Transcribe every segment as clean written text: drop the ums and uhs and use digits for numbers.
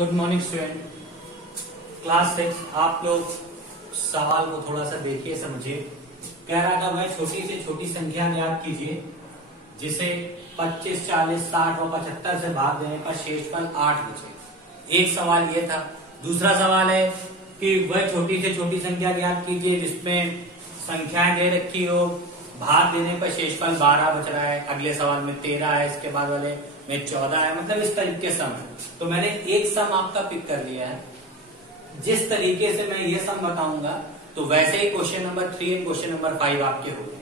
Good morning student. Class 6 आप लोग सवाल को थोड़ा सा देखिए समझिए। कह रहा था वह छोटी से छोटी संख्या याद कीजिए जिसे 25, 40, 60 और 75 से भाग देने पर शेषफल 8 बचे। एक सवाल ये था। दूसरा सवाल है कि वह छोटी से छोटी संख्या याद कीजिए जिसमें संख्याएं दे रखी हो, भाग देने पर शेषफल 12 बच रहा है। अगले सवाल में 13 है, इसके बाद वाले में 14 है। मतलब इस तरीके के सम है। तो मैंने एक सम आपका पिक कर लिया है। जिस तरीके से मैं ये सम बताऊंगा तो वैसे ही क्वेश्चन नंबर 3 और क्वेश्चन नंबर 5 आपके हो गए।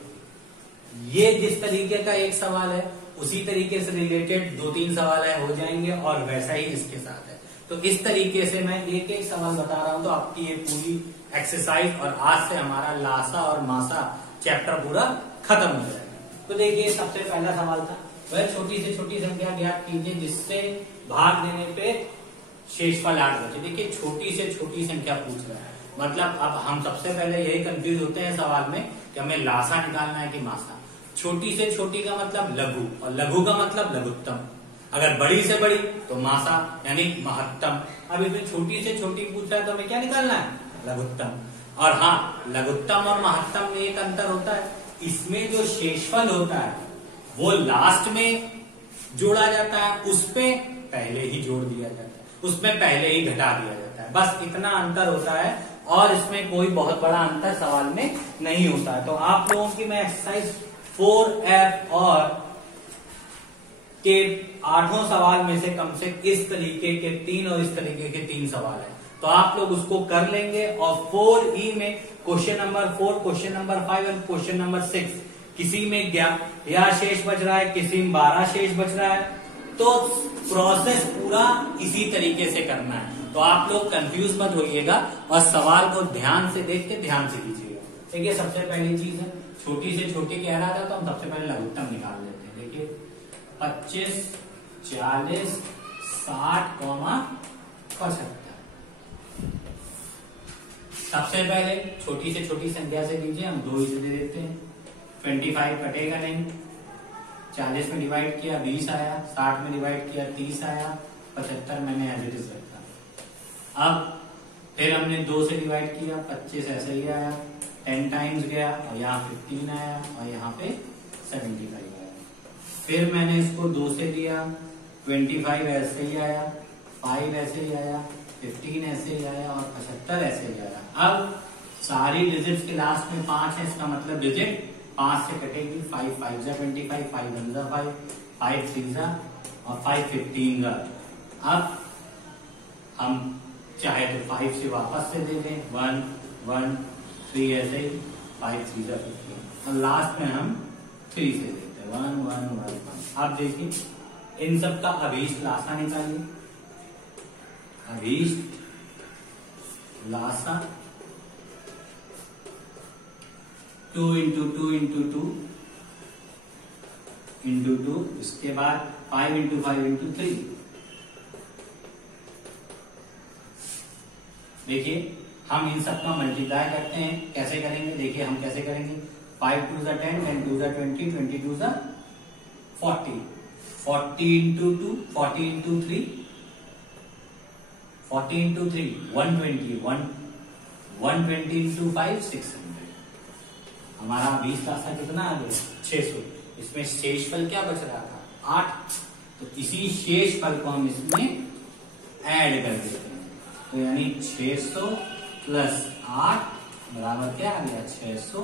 ये जिस तरीके का एक सवाल है उसी तरीके से रिलेटेड 2-3 सवाल है हो जाएंगे और वैसा ही इसके साथ है। तो इस तरीके से मैं एक एक सवाल बता रहा हूं तो आपकी ये पूरी एक्सरसाइज और आज से हमारा लासा और मासा चैप्टर पूरा खत्म हो जाएगा। तो देखिए सबसे पहला सवाल था वह छोटी से छोटी संख्या ज्ञात कीजिए जिससे भाग देने पे शेषफल 8 बचे। देखिए छोटी से छोटी संख्या पूछ रहा है, मतलब अब हम सबसे पहले यही कंफ्यूज होते हैं सवाल में कि हमें लासा निकालना है कि मासा। छोटी से छोटी का मतलब लघु और लघु का मतलब लघुत्तम। अगर बड़ी से बड़ी तो मासा यानी महत्तम। अब इसमें छोटी से छोटी पूछ रहा है तो हमें क्या निकालना है? लघुत्तम। और हाँ, लघुत्तम और महत्तम में एक अंतर होता है। इसमें जो शेषफल होता है वो लास्ट में जोड़ा जाता है, उसपे पहले ही जोड़ दिया जाता है, उसमें पहले ही घटा दिया जाता है। बस इतना अंतर होता है और इसमें कोई बहुत बड़ा अंतर सवाल में नहीं होता है। तो आप लोगों की मैं एक्सरसाइज 4F और के 8 सवाल में से कम से इस तरीके के 3 और इस तरीके के 3 सवाल है तो आप लोग उसको कर लेंगे। और 4E में क्वेश्चन नंबर 4, क्वेश्चन नंबर 5 और क्वेश्चन नंबर 6 किसी में 11 शेष बच रहा है, किसी में 12 शेष बच रहा है। तो प्रोसेस पूरा इसी तरीके से करना है। तो आप लोग कंफ्यूज मत होइएगा और सवाल को ध्यान से देख के ध्यान से कीजिएगा। देखिए सबसे पहली चीज है छोटी से छोटी कह रहा था तो हम सबसे पहले लघुत्तम निकाल लेते हैं। देखिए 25, 40, 60, 75। सबसे पहले छोटी से छोटी संख्या से लीजिए, हम 2 इसे दे देते हैं। 25 कटेगा नहीं, 40 में डिवाइड किया 20 आया, 60 में डिवाइड किया 30 आया, 75 मैंने एज इट इज रखा। अब फिर हमने 2 से डिवाइड किया, 25 ऐसे ही आया, 10 टाइम्स गया और यहाँ 15 आया और यहाँ पे 75 आया। फिर मैंने इसको 2 से दिया, 25 ऐसे ही आया, 5 ऐसे ही आया, 15 ऐसे ही आया और 75 ऐसे ही आया। अब सारी डिजिट्स के लास्ट में 5 है, इसका मतलब डिजिट 5 से कटेगी। 5 5 जा 25, 5 1 जा 5, 5 3 जा और 5 15 जा। अब हम चाहे तो 5 से वापस से दे दें, 1 1 3 ऐसे ही, 5 3 जा 15 और लास्ट में हम 3 से देते हैं, 1 1 1 1। अब देखिए इन सब का अभीष्ट लासा निकालिए। अभीष्ट लासा 2 इंटू 2 इंटू 2 इंटू 2, इसके बाद 5 इंटू 5 इंटू 3। देखिए हम इन सब का मल्टीप्लाई करते हैं। कैसे करेंगे? देखिए हम कैसे करेंगे। 5 2 जा 10, 10 2 जा 20, 20 2 जा 40, 40 इंटू 2, 40 इंटू 3, 40 इंटू 3 120, 120 इंटू 5 600। हमारा 20 लासा कितना आ गया? 600। इसमें शेषफल क्या बच रहा था? 8। तो इसी शेषफल को हम इसमें ऐड कर देते हैं। तो यानी 600 प्लस 8 बराबर क्या आ गया? 608।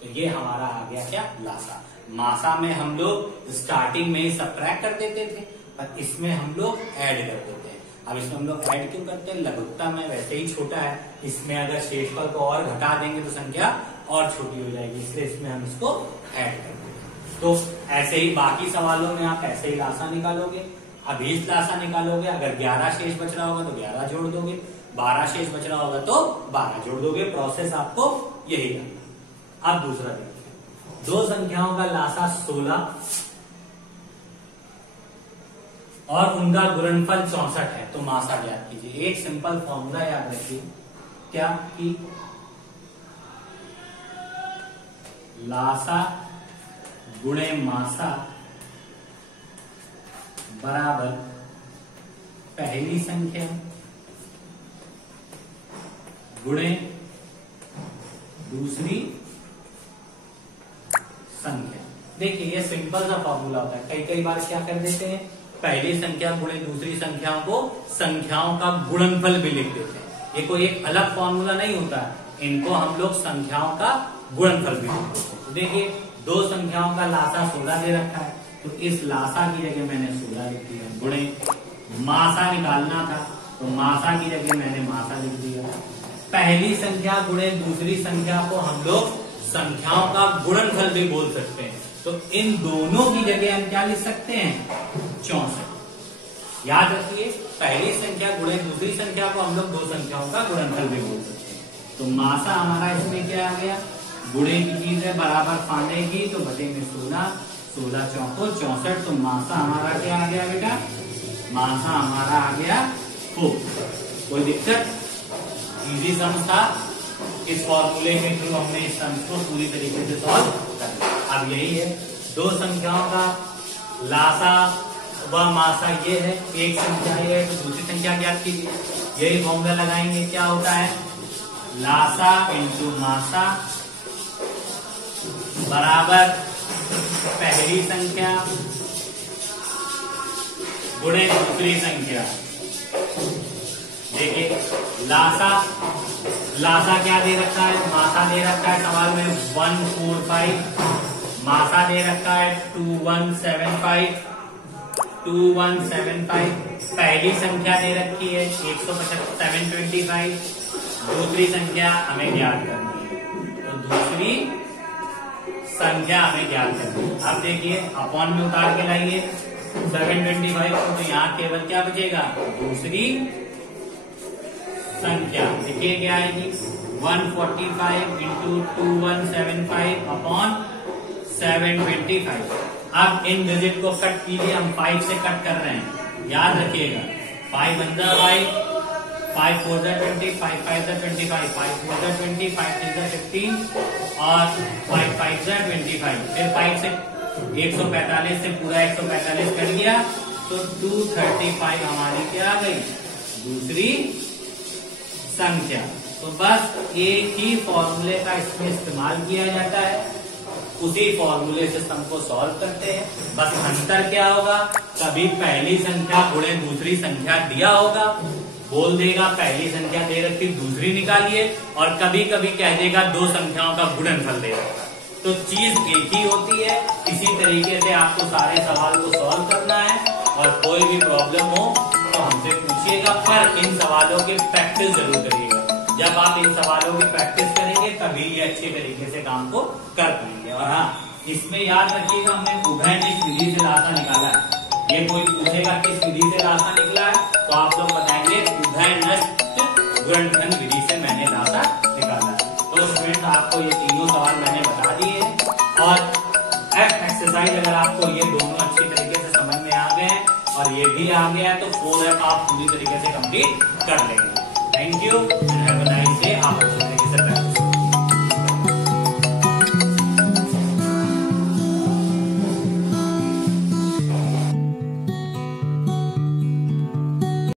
तो ये हमारा आ गया क्या? लासा। मासा में हम लोग स्टार्टिंग में ही सबट्रैक्ट कर देते थे और इसमें हम लोग ऐड कर देते हैं। अब इसमें हम लोग ऐड क्यों करते हैं? लघुत्तम है, वैसे ही छोटा है। इसमें अगर शेषफल को और घटा देंगे तो संख्या और छोटी हो जाएगी, इसलिए इसमें हम इसको ऐड कर देंगे। तो ऐसे ही बाकी सवालों में आप ऐसे ही लासा निकालोगे, अभीष्ट लासा निकालोगे। अगर 11 शेष बच रहा होगा तो 11 जोड़ दोगे, 12 शेष बच रहा होगा तो 12 जोड़ दोगे। प्रोसेस आपको यही करना। अब दूसरा देखिए, 2 संख्याओं का लासा 16 और उनका गुणनफल 64 है तो मासा ज्ञात कीजिए। एक सिंपल फॉर्मूला याद रखिए, क्या कि लासा गुणे मासा बराबर पहली संख्या गुणे दूसरी संख्या। देखिए ये सिंपल सा फॉर्मूला होता है। कई बार क्या कर देते हैं, पहली संख्या गुणे दूसरी संख्याओं को संख्याओं का गुणनफल भी लिख देते हैं। ये कोई एक अलग फॉर्मूला नहीं होता है, इनको हम लोग संख्याओं का गुणनफल भी लिख देते हैं। तो देखिए दो संख्याओं का लासा 16 दे रखा है, तो इस लासा की जगह मैंने 16 लिख दिया, गुणे मासा निकालना था तो मासा की जगह मैंने मासा लिख दिया। पहली संख्या गुणे दूसरी संख्या को हम लोग संख्याओं का गुणनफल भी बोल सकते हैं, तो इन दोनों की जगह हम क्या लिख सकते हैं, 64। याद रखिए पहली संख्या गुणे दूसरी संख्या को हम लोग दो संख्याओं का गुणनफल भी बोल सकते हैं। तो मासा हमारा इसमें क्या आ गया, गुणे की चीज है बराबर फाने की, तो बटे में 16, 16 चौको 64, तो मासा हमारा क्या आ गया बेटा, मासा हमारा आ गया 4। कोई दिक्कत, इजी सम था। इस फॉर्मूले के थ्रू हमने इस सम को पूरी तरीके से सॉल्व कर लिया। अब यही है, दो संख्याओं का लासा व मासा ये है, एक संख्या ये है तो दूसरी संख्या ज्ञात कीजिए। यही फॉर्मूला लगाएंगे, क्या होता है, लासा इंटू मासा बराबर पहली संख्या गुणे दूसरी संख्या। देखिए लासा क्या दे रखा है, मासा दे रखा है सवाल में 145, मासा दे रखा है 2175, पहली संख्या दे रखी है 725, दूसरी संख्या हमें ज्ञात करनी है, तो दूसरी संख्या हमें ज्ञात करनी है। अब देखिए अपॉन में उतार के लाइए 725 को, तो यहाँ केवल क्या बचेगा, दूसरी संख्या। देखिए क्या आएगी, 145 इंटू 2175 अपॉन 725। अब इन डिजिट को कट कीजिए, हम 5 से कट कर रहे हैं, याद रखिएगा 5 1 5, 5 4 20, 5 5 25, 5 4 20, 5 3 15 और 5 5 25। फिर 5 से 145 से पूरा 145 कट गया, तो 235 हमारी क्या आ गई, दूसरी संख्या। तो बस एक ही फॉर्मूले का इसमें इस्तेमाल किया जाता है, उसी फॉर्मूले से सम को सॉल्व करते हैं। बस अंतर क्या होगा, कभी पहली संख्या गुणे दूसरी संख्या दिया होगा, बोल देगा पहली संख्या दे रखी दूसरी निकालिए, और कभी कभी कह देगा दो संख्याओं का गुणनफल दे रखा। तो चीज एक ही होती है। इसी तरीके से आपको सारे सवाल को सॉल्व करना है, और कोई भी प्रॉब्लम हो तो हमसे पूछिएगा, पर इन सवालों की प्रैक्टिस जरूर करिएगा। जब आप इन सवालों की प्रैक्टिस करेंगे तभी ये अच्छे तरीके से काम को कर पाएंगे। और हाँ, इसमें याद रखिएगा हमने उभयनिष्ठ विधि से लासा निकाला है। ये कोई पूछेगा किस विधि से लासा निकला है, तो आप लोग बताएंगे उभयनिष्ठ गुणनफल विधि से मैंने लासा निकाला है। तो स्टूडेंट्स आपको ये तीनों सवाल मैंने बता दिए हैं, और एक्सरसाइज अगर आपको ये दोनों अच्छी तरीके से समझ में आ गए हैं और ये भी आ गया है, तो 4F आप पूरी तरीके से कंप्लीट कर लेंगे। Thank you.